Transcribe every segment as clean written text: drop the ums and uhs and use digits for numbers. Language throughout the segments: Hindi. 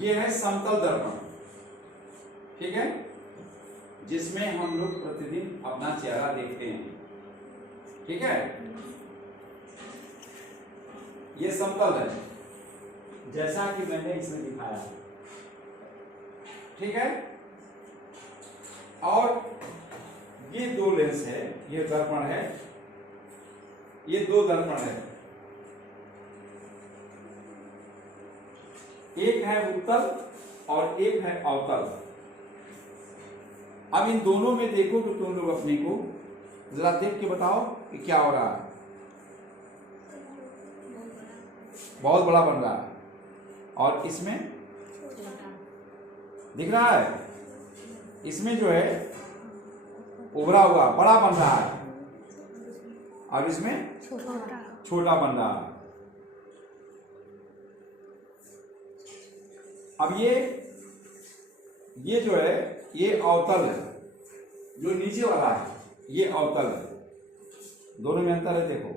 ये है समतल दर्पण, ठीक है, जिसमें हम लोग प्रतिदिन अपना चेहरा देखते हैं, ठीक है। ये समतल है जैसा कि मैंने इसमें दिखाया, ठीक है। और ये दो लेंस है, ये दर्पण है, ये दो दर्पण है, एक है उत्तल और एक है अवतल। अब इन दोनों में देखो कि तुम लोग अपने को जरा देख के बताओ कि क्या हो रहा है। बहुत बड़ा बन रहा है और इसमें दिख रहा है, इसमें जो है उभरा हुआ बड़ा बन रहा है, अब इसमें छोटा बन रहा है। अब ये जो है ये अवतल है, जो नीचे वाला है ये अवतल है, दोनों में अंतर है। देखो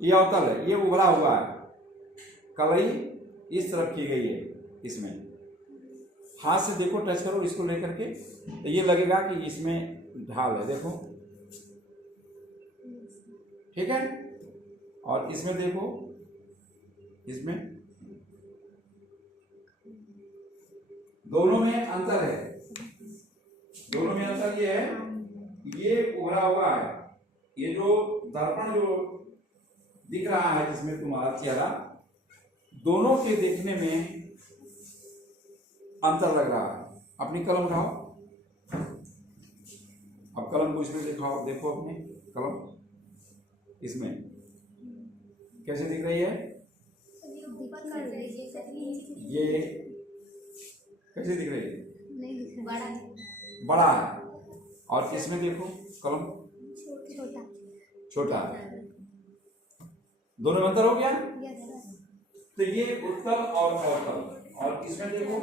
ये अवतल है, ये उभरा हुआ है, कलई इस तरफ की गई है, इसमें हाथ से देखो, टच करो इसको लेकर के, तो ये लगेगा कि इसमें ढाल है, देखो, ठीक है। और इसमें देखो, इसमें दोनों में अंतर है, दोनों में अंतर ये है, ये उभरा हुआ है, ये जो दर्पण जो दिख रहा है जिसमें तुम्हारा चेहरा, दोनों के देखने में अंतर लग रहा है। अपनी कलम उठाओ, अब कलम को इसमें दिखाओ, देखो अपने कलम इसमें कैसे दिख रही है, ये कैसे दिख रही है, बड़ा है, और इसमें देखो कलम छोटा है, दोनों में अंतर हो गया। तो ये उत्तल और अवतल, और इसमें देखो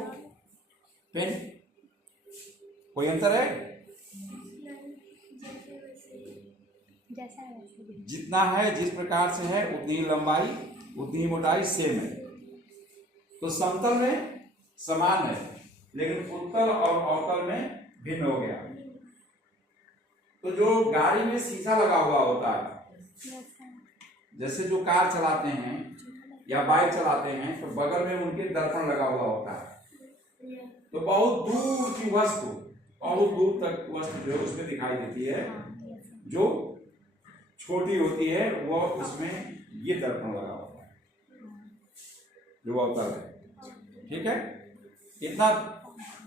पेन, कोई अंतर है, जितना है जिस प्रकार से है उतनी ही लंबाई उतनी ही मोटाई सेम है। तो समतल में समान है, लेकिन उत्तल और अवतल में भिन्न हो गया। तो जो गाड़ी में शीशा लगा हुआ होता है, जैसे जो कार चलाते हैं या बाइक चलाते हैं, तो बगल में उनके दर्पण लगा हुआ होता है, तो बहुत दूर की वस्तु, बहुत दूर तक वस्तु जो उसमें दिखाई देती है, जो छोटी होती है वो उसमें ये दर्पण लगा होता है, जो अवतल है, ठीक है। इतना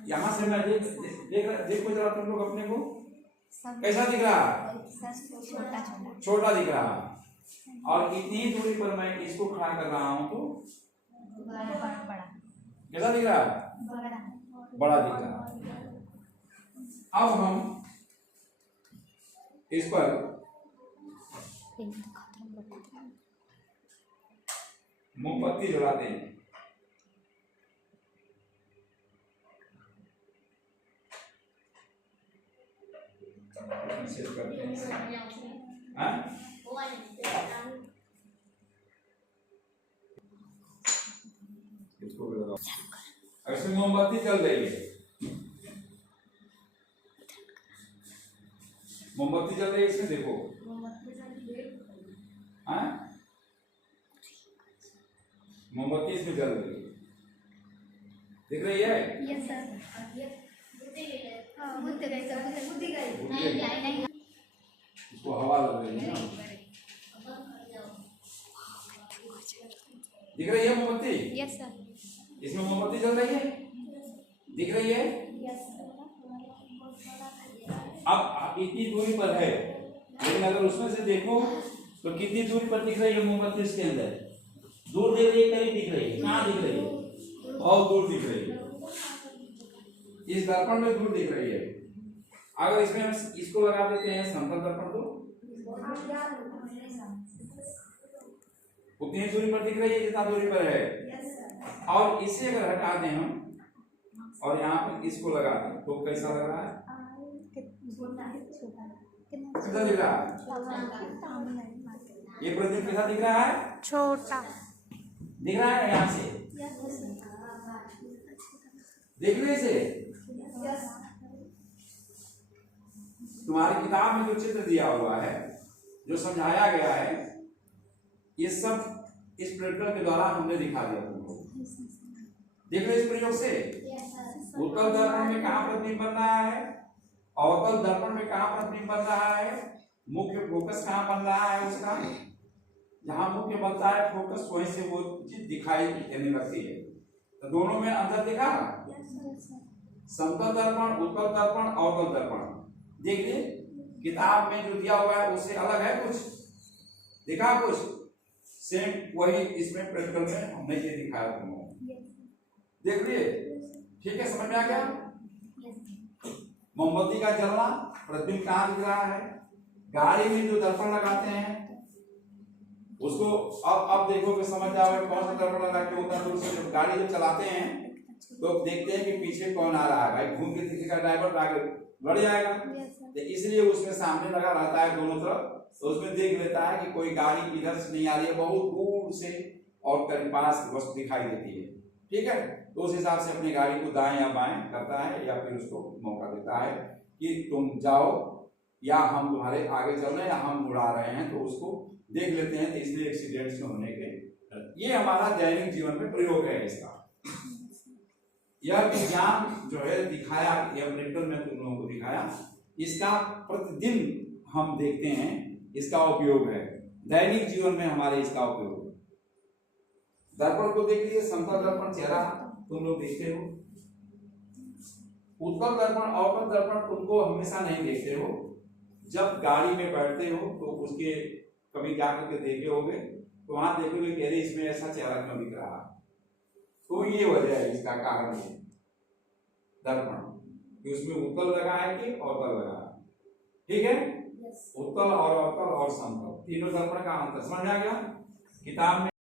यहां से मैं देखो जरा तुम लोग अपने को कैसा दिख रहा है, छोटा दिख रहा है, और इतनी दूरी पर मैं इसको खड़ा कर रहा हूं तो कैसा दिख रहा है, बड़ा दिख रहा है। अब हम इस पर मोमबत्ती जलाते हैं, करते हैं, इसको भी लगाओ। ऐसे मोमबत्ती चल रही है, मोमबत्ती चल रही है, इसमें देखो, मोमबत्ती इसमें जल रही है, दिख रही है। Yes sir. इसको हवा लग रही है ना, दिख रही है मोमबत्ती। Yes sir. इसमें मोमबत्ती जल रही है, दिख रही है। अब इतनी दूरी पर है, लेकिन अगर उसमें से देखो तो कितनी दूरी पर दिख रही है मोमबत्ती, इसके अंदर दूर दिख रही है, करीब दिख रही है, कहाँ दिख रही है, बहुत दूर दिख रही है, इस दर्पण में दूर दिख रही है। अगर इसमें हम इसको लगा देते हैं समतल दर्पण, तो उतनी दूरी पर दिख रही है जितना दूरी पर है, और इसे अगर हटा दें हम और यहाँ पर इसको लगा दें तो कैसा लग रहा है, कैसा दिख रहा है, ये प्रतिबिंब कैसा दिख रहा है, छोटा दिख रहा है यहाँ से, देख लो इसे, तुम्हारी किताब में जो चित्र दिया हुआ है, जो समझाया गया है, ये सब इस प्रयोग के द्वारा हमने दिखा दिया तुमको। देख लो इस प्रयोग से उत्तल दर्पण में कहाँ प्रतिबिंब बन रहा है, अवतल दर्पण में कहाँ प्रतिबिंब बन रहा है, मुख्य फोकस कहाँ बन रहा है उसका, जहां मुख्य बनता है फोकस वहीं से वो चीज दिखाई देने लगती है। तो दोनों में अंतर दिखा, समतल दर्पण, उत्तल दर्पण, अवतल दर्पण। देखिए किताब में जो दिया हुआ है उससे अलग है, कुछ दिखा, कुछ सेम वही इसमें प्रैक्टिकल में हमने ये दिखाया तुमको। देख लिए, ठीक है, समझ में आ गया। मोमबत्ती का जलना प्रतिबिंब कहाँ दिख रहा है, गाड़ी में जो दर्पण लगाते हैं उसको अब देखो कि समझ जाओगे कौन सा दर्पण लगा के होता है। दूर से जब गाड़ी जब चलाते हैं तो देखते हैं कि पीछे कौन आ रहा है, भाई घूम के दिखेगा ड्राइवर आगे बढ़ जाएगा, तो इसलिए उसमें सामने लगा रहता है दोनों तरफ, तो उसमें देख लेता है कि कोई गाड़ी इधर से नहीं आ रही है, बहुत दूर से और करीब पास वस्तु दिखाई देती है, ठीक है। तो उस हिसाब से अपनी गाड़ी को दाएं या बाएं करता है या फिर उसको मौका देता है कि तुम जाओ या हम तुम्हारे आगे चल रहे हैं या हम उड़ा रहे हैं, तो उसको देख लेते हैं। तो इसलिए एक्सीडेंट्स होने के ये हमारा दैनिक जीवन में प्रयोग है इसका। यह विज्ञान जो है दिखाया, यह प्रैक्टिकल में तुम लोगों को दिखाया, इसका प्रतिदिन हम देखते हैं, इसका उपयोग है दैनिक जीवन में हमारे, इसका उपयोग है। दर्पण को देख लीजिए, समतल दर्पण चेहरा तुम लोग देखते हो, उत्तल दर्पण अवतल दर्पण तुमको हमेशा नहीं देखते हो, जब गाड़ी में बैठते हो तो उसके कभी जाकर के देखे होगे तो वहां देखोगे कि अरे इसमें ऐसा चेहरा क्यों दिख रहा है, तो ये वजह है, इसका कारण है दर्पण कि उसमें उत्तल लगा है कि अवतल लगा है, ठीक है। उत्तल और अवतल और समतल तीनों दर्पण का अंतर समझ में आ गया। किताब में